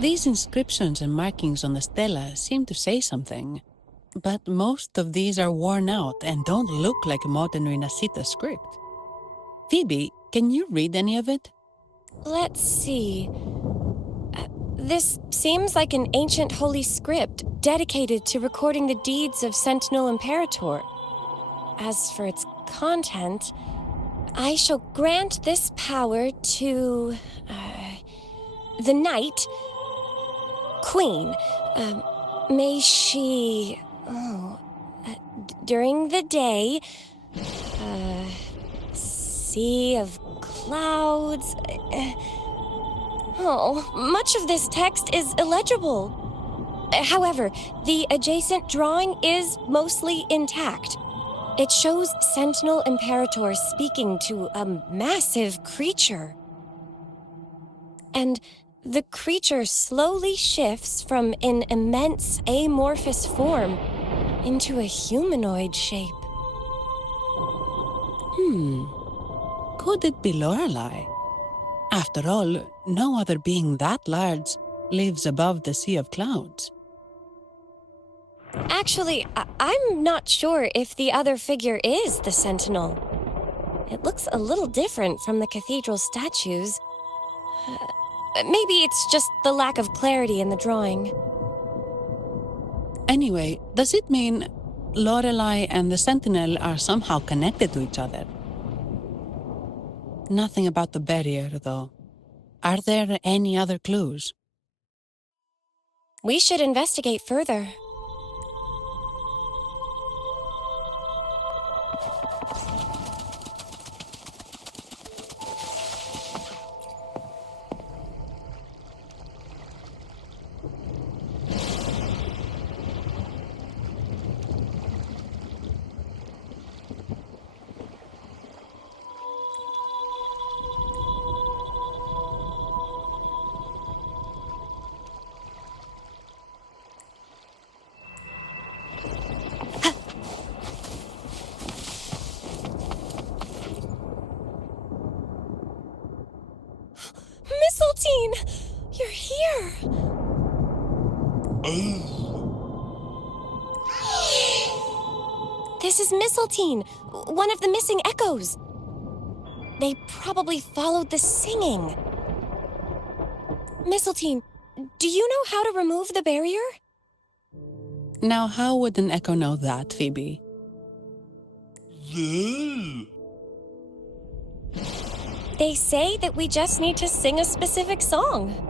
These inscriptions and markings on the stela seem to say something, but most of these are worn out and don't look like modern Renacita script. Phoebe, can you read any of it? Let's see. This seems like an ancient holy script dedicated to recording the deeds of Sentinel Imperator. As for its content, I shall grant this power to the Knight Queen. May she, during the day, sea of clouds. Much of this text is illegible. However, the adjacent drawing is mostly intact. It shows Sentinel Imperator speaking to a massive creature. And the creature slowly shifts from an immense amorphous form into a humanoid shape. Could it be Lorelei? After all, no other being that large lives above the sea of clouds. Actually, I'm not sure if the other figure is the Sentinel. It looks a little different from the cathedral statues. Maybe it's just the lack of clarity in the drawing. Anyway, does it mean Lorelei and the Sentinel are somehow connected to each other? Nothing about the barrier, though. Are there any other clues? We should investigate further. Mistletoe! You're here! This is Mistletoe, one of the missing echoes. They probably followed the singing. Mistletoe, do you know how to remove the barrier? Now, how would an echo know that, Phoebe? They say that we just need to sing a specific song.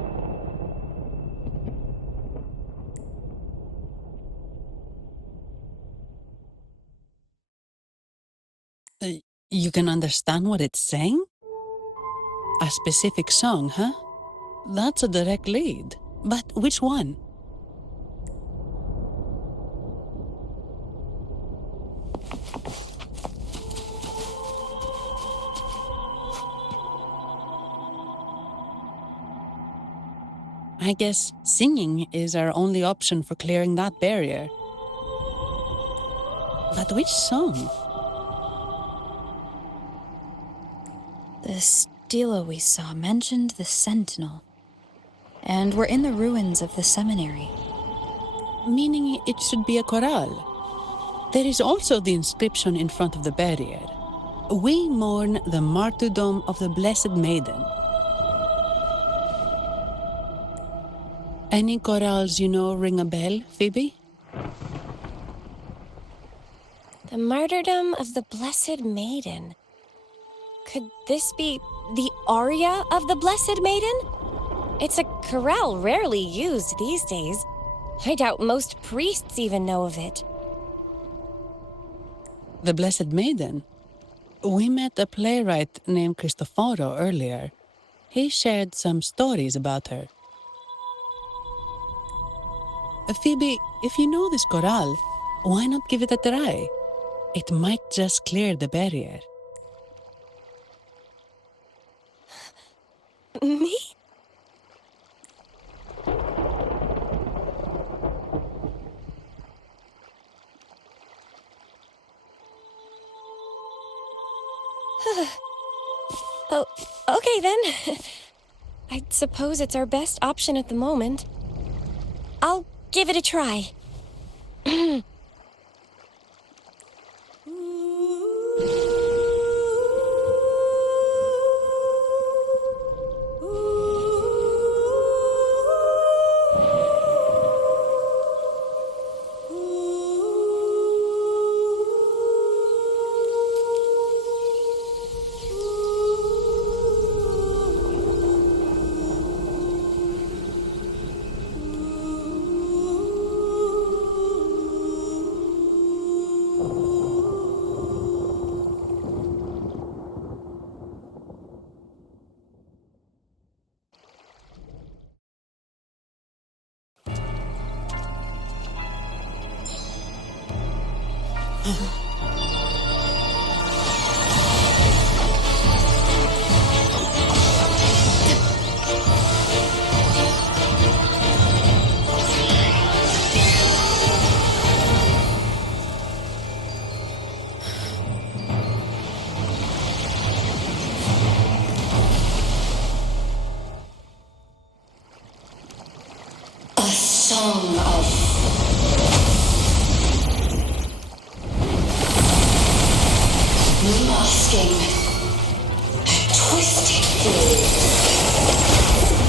You can understand what it's saying? A specific song, huh? That's a direct lead. But which one? I guess singing is our only option for clearing that barrier. But which song? The stela we saw mentioned the Sentinel, and we're in the ruins of the seminary. Meaning it should be a chorale. There is also the inscription in front of the barrier. We mourn the martyrdom of the Blessed Maiden. Any chorales you know ring a bell, Phoebe? The martyrdom of the Blessed Maiden. Could this be the aria of the Blessed Maiden? It's a chorale rarely used these days. I doubt most priests even know of it. The Blessed Maiden? We met a playwright named Cristoforo earlier. He shared some stories about her. Phoebe, if you know this chorale, why not give it a try? It might just clear the barrier. Me? Oh, okay then. I suppose it's our best option at the moment. I'll give it a try. A song of masking, a twisted blue.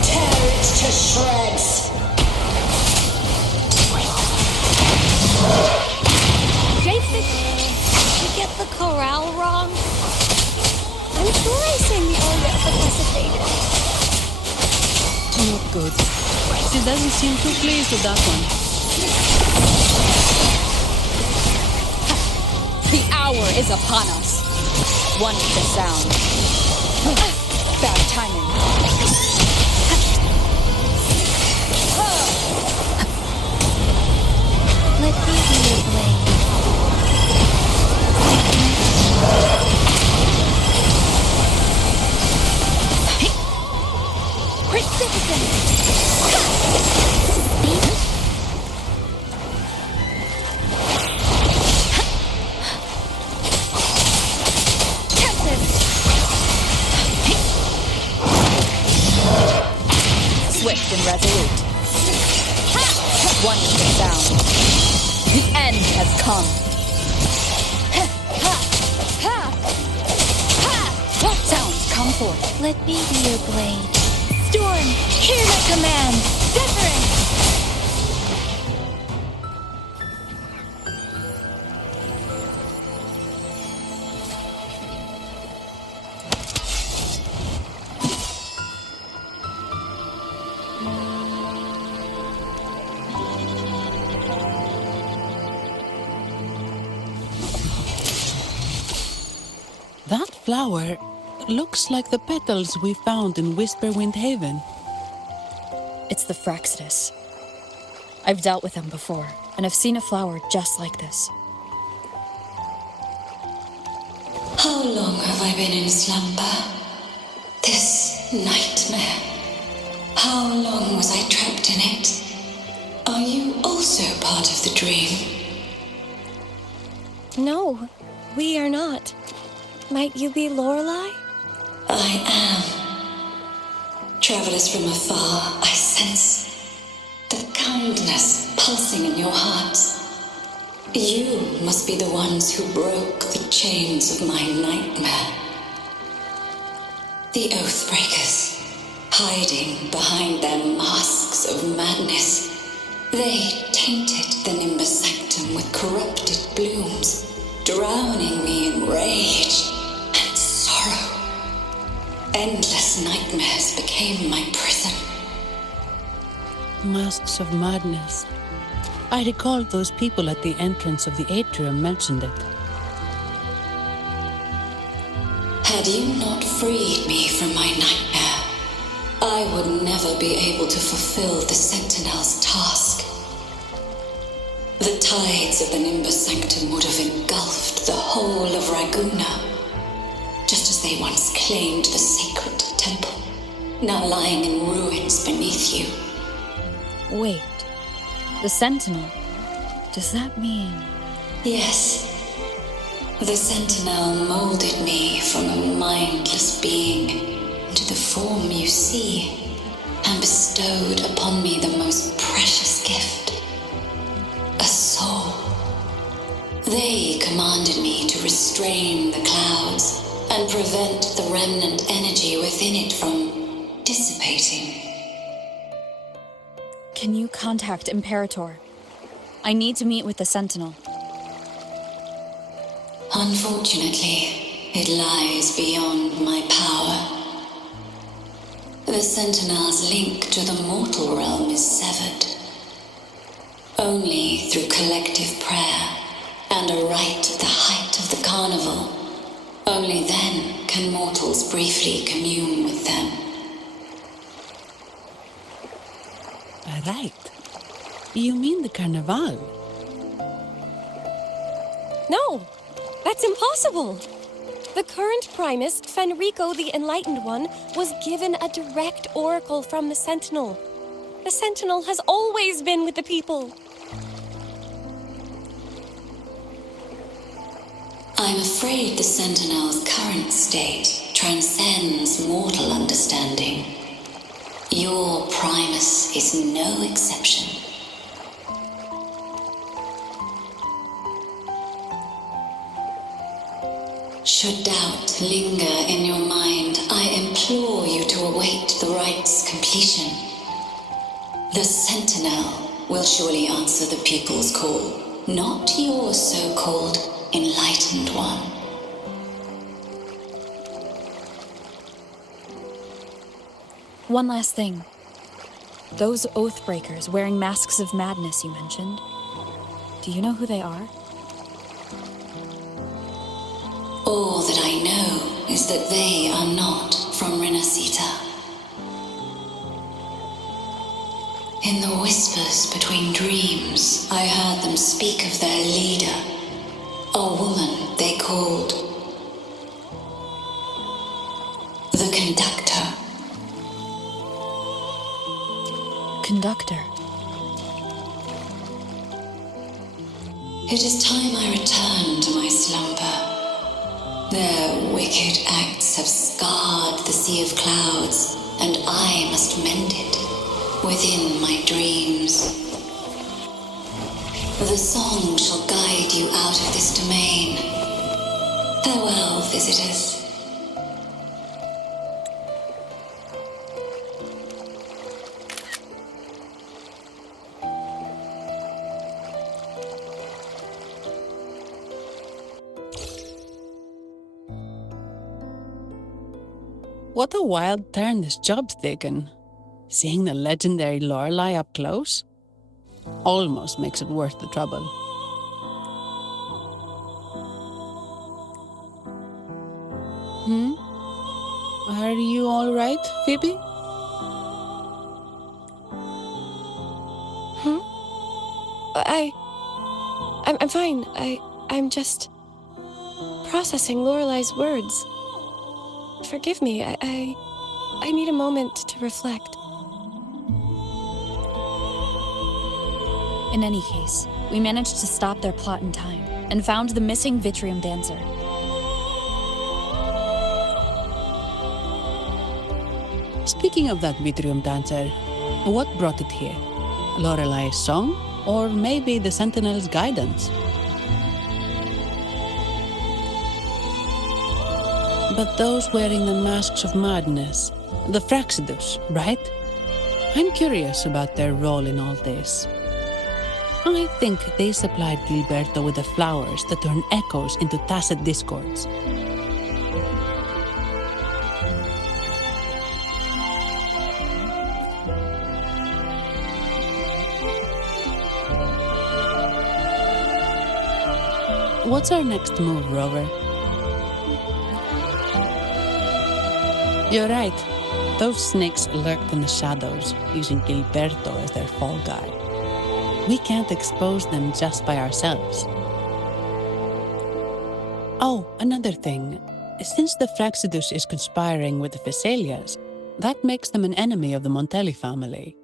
Tear it to shreds. Did you get the chorale wrong? I'm sure I sang the aria of the Blessed Maiden. Not good. She doesn't seem too pleased with that one. The hour is upon us. One with the sound. Bad timing. Let me be your blade. Swift and resolute. One with the sound. The end has come. Sounds come forth. Let me be your blade. Storm, hear my command. Zephyrin! That flower looks like the petals we found in Whisperwind Haven. It's the Fraxidus. I've dealt with them before, and I've seen a flower just like this. How long have I been in slumber? This nightmare. How long was I trapped in it? Are you also part of the dream? No, we are not. Might you be Lorelei? I am. Travelers from afar, I sense the kindness pulsing in your hearts. You must be the ones who broke the chains of my nightmare. The Oathbreakers, hiding behind their masks of madness. They tainted the Nimbus Sanctum with corrupted blooms, drowning me in rage and sorrow. Endless nightmares became my prison. Masks of madness. I recalled those people at the entrance of the atrium mentioned it. Had you not freed me from my nightmare, I would never be able to fulfill the Sentinel's task. The tides of the Nimbus Sanctum would have engulfed the whole of Raguna, just as they once claimed the sacred temple, now lying in ruins beneath you. Wait, the Sentinel? Does that mean... Yes. The Sentinel molded me from a mindless being into the form you see. bestowed upon me the most precious gift, a soul. They commanded me to restrain the clouds and prevent the remnant energy within it from dissipating. Can you contact Imperator? I need to meet with the Sentinel. Unfortunately, it lies beyond my power. The Sentinel's link to the mortal realm is severed. Only through collective prayer and a rite at the height of the carnival, only then can mortals briefly commune with them. Right. You mean the Carnival? No, that's impossible. The current Primus, Fenrico the Enlightened One, was given a direct oracle from the Sentinel. The Sentinel has always been with the people. I'm afraid the Sentinel's current state transcends mortal understanding. Your Primus is no exception. Should doubt linger in your mind, I implore you to await the rite's completion. The Sentinel will surely answer the people's call, not your so-called Enlightened One. One last thing. Those Oathbreakers wearing masks of madness you mentioned, do you know who they are? All that I know is that they are not from Renacita. In the whispers between dreams, I heard them speak of their leader, a woman they called the Conductor. Conductor. It is time I return to my slumber. Their wicked acts have scarred the sea of clouds, and I must mend it within my dreams. The song shall guide you out of this domain. Farewell, visitors. What a wild turn this job's taken. Seeing the legendary Lorelei up close almost makes it worth the trouble. Are you all right, Phoebe? I'm fine. I'm just processing Lorelei's words. Forgive me. I need a moment to reflect. In any case, we managed to stop their plot in time and found the missing Vitrium dancer. Speaking of that Vitrium dancer, what brought it here? Lorelei's song? Or maybe the Sentinel's guidance? But those wearing the masks of madness, the Fraxidus, right? I'm curious about their role in all this. I think they supplied Gilberto with the flowers that turn echoes into tacit discords. What's our next move, Rover? You're right. Those snakes lurked in the shadows, using Gilberto as their fall guy. We can't expose them just by ourselves. Oh, another thing. Since the Fraxidus is conspiring with the Phassalias, that makes them an enemy of the Montelli family.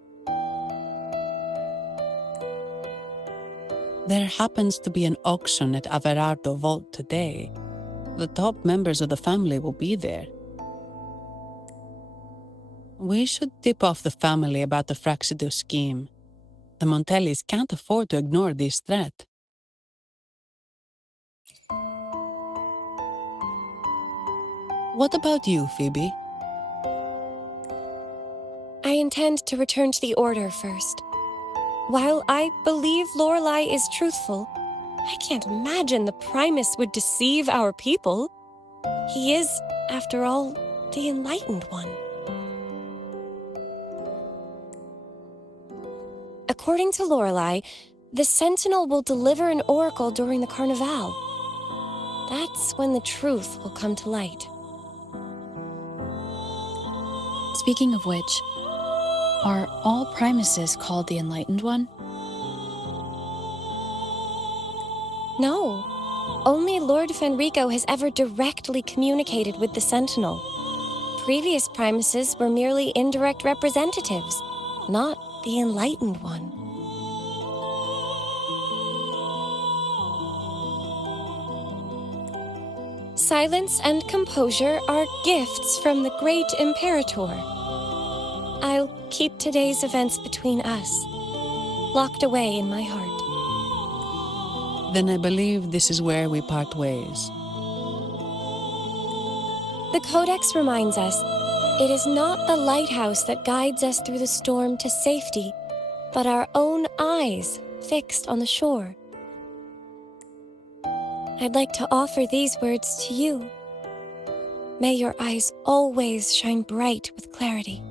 There happens to be an auction at Averardo Vault today. The top members of the family will be there. We should tip off the family about the Fraxidus scheme. The Montellis can't afford to ignore this threat. What about you, Phoebe? I intend to return to the Order first. While I believe Lorelei is truthful, I can't imagine the Primus would deceive our people. He is, after all, the Enlightened One. According to Lorelei, the Sentinel will deliver an oracle during the Carnival. That's when the truth will come to light. Speaking of which, are all Primuses called the Enlightened One? No. Only Lord Fenrico has ever directly communicated with the Sentinel. Previous Primuses were merely indirect representatives, not the Enlightened One. Silence and composure are gifts from the great Imperator. I'll keep today's events between us, locked away in my heart. Then I believe this is where we part ways. The Codex reminds us, it is not the lighthouse that guides us through the storm to safety, but our own eyes fixed on the shore. I'd like to offer these words to you. May your eyes always shine bright with clarity.